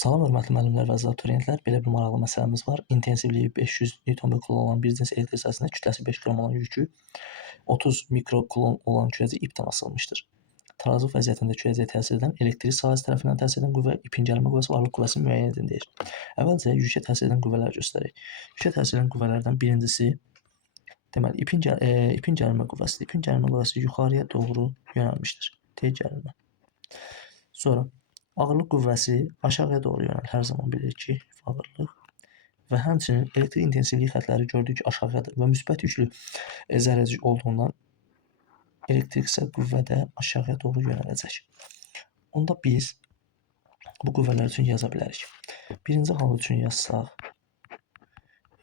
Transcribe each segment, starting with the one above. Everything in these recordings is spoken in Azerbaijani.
Salam hörmətli müəllimlər və abituriyentlər, belə bir maraqlı məsələmiz var. İntensivliyi 500 Nm olan bir cins elektrik sahəsində kütləsi 5 qram olan yükü 30 mikrokulon olan kürəcə ipdən asılmışdır. Tarazlıq vəziyyətində kürəcəyə təsir edən elektrik sahəsi tərəfindən təsir edən qüvvə ipin gəlmə qüvvəsi və ağırlıq qüvvəsini müəyyən edin deyir. Əvvəlcə yükə təsir edən qüvvələri göstərək. Yükə təsir edən qüvvələrdən birincisi deməli ipin gəlmə qüvvəsidir. İpin gəlmə qüvvəsi yuxarıya doğru yönəlmişdir. T gəlmə. Sonra ağırlıq qüvvəsi aşağıya doğru yönəlir. Hər zaman bilirik ki, ağırlıq və həmçinin elektrik intensivliyi xətləri gördük ki, aşağıyadır və müsbət yüklü zərərcik olduğundan elektriksel qüvvə də aşağıya doğru yönələcək. Onda biz bu qüvvələr üçün yaza bilərik. Birinci hal üçün yazsaq,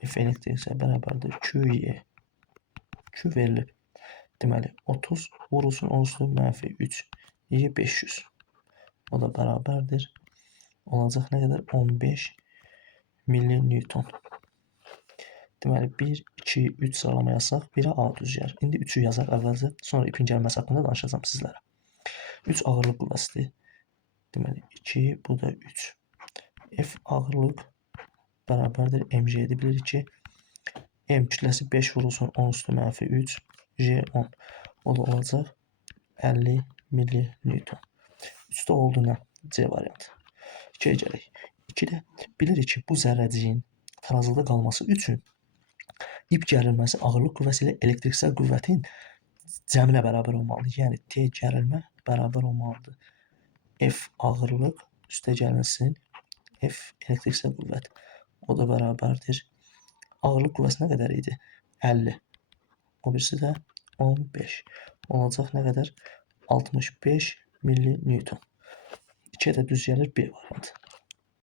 F elektriksə bərabərdir QY. Q verilib. Deməli, 30 vurulsun 10 üstü mənfi 3. Y 500. O da bərabərdir. Olacaq nə qədər? 15 milli-newton. Deməli, 1, 2, 3 sıralama yazsaq, 1-ə A düz gəlir. İndi 3-ü yazaq əvvəlcə, sonra ipin gəlməsi haqqında danışacağım sizlərə. 3 ağırlıq qüvvəsidir. Deməli, 2, bu da 3. F ağırlıq bərabərdir mg'dir. Bilirik ki, M kütləsi 5 vurulsun 10 üstü mənfi 3, J 10. O da olacaq 50 milli-newton. 3-də oldu nə? C variantı. 2-yə gələk. 2-də bilirik ki, bu zərrəciyin tarazlıqda qalması üçün ip gərilməsi ağırlıq qüvvəsi ilə elektriksel qüvvətin cəminə bərabər olmalıdır. Yəni, T gərilmə bərabər olmalıdır. F ağırlıq üstə gəlinsin F elektriksel qüvvət. O da bərabərdir. Ağırlıq qüvvəsi nə qədər idi? 50. O birisi də 15. Olacaq nə qədər? 65 milli-newton. 2-yə də düz gəlir B variantı.